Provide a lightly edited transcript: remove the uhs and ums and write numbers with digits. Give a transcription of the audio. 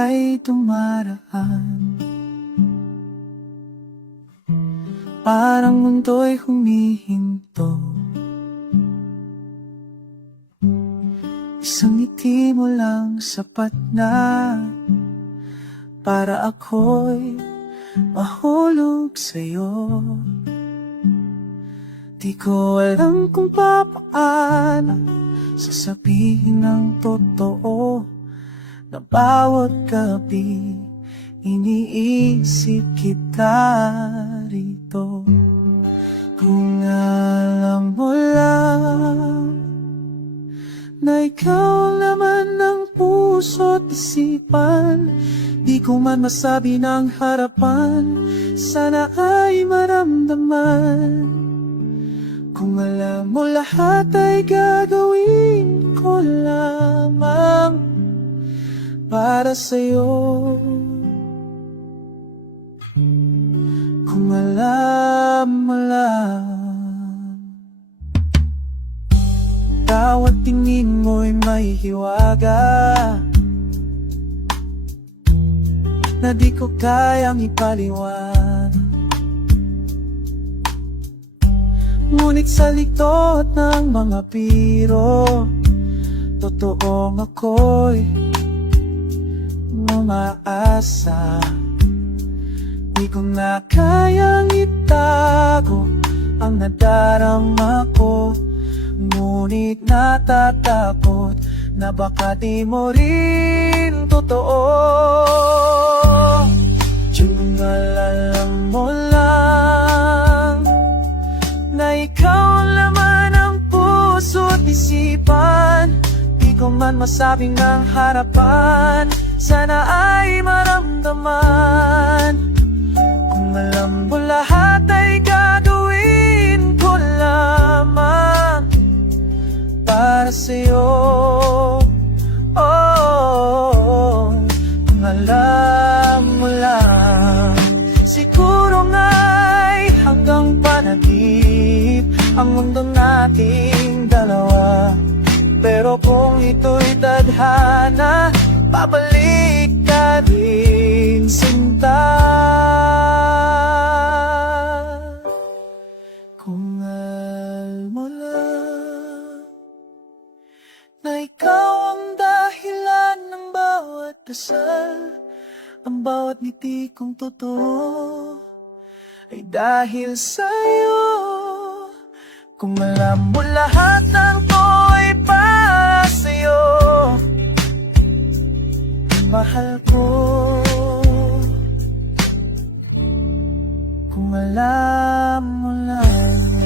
ika'y dumaraan. Parang mundo'y humihinto, isang ngiti mo lang sapat na para ako'y mahulog sa'yo. Di ko alam kung papaano sasabihin ng totoo na bawat gabi iniisip kita rito. Kung alam mo lang na ikaw ang laman ng puso't isipan, di ko man masabi ng harapan, sana ay maramdaman. Kung alam mo lahat ay gagawin ko lamang para sa'yo. Kung alam mo lang, bawat tingin mo'y may hiwaga na di ko kayang ipaliwanag. Ngunit sa likod ng mga biro, totoong ako'y umaasa. Di ko na kayang itago ang nadarama ko, ngunit natatakot na baka di mo rin totoo. Kung alam mo lang na ikaw ang laman ng puso't isipan, di ko man masabing ng harapan, sana ay maramdaman. Kung alam mo lahat ay gagawin ko lamang para sa'yo. Oh, kung alam mo lang, siguro nga'y hanggang panaginip ang mundo nating dalawa. Pero kung ito'y tadhana, babalik ka rin, sinta. Kung alam mo lang na ikaw ang dahilan ng bawat dasal, ang bawat ngiti kong totoo ay dahil sa'yo. Kung alam mo lahat ng to ay para sa'yo, mahal ko. Kung alam mo lang.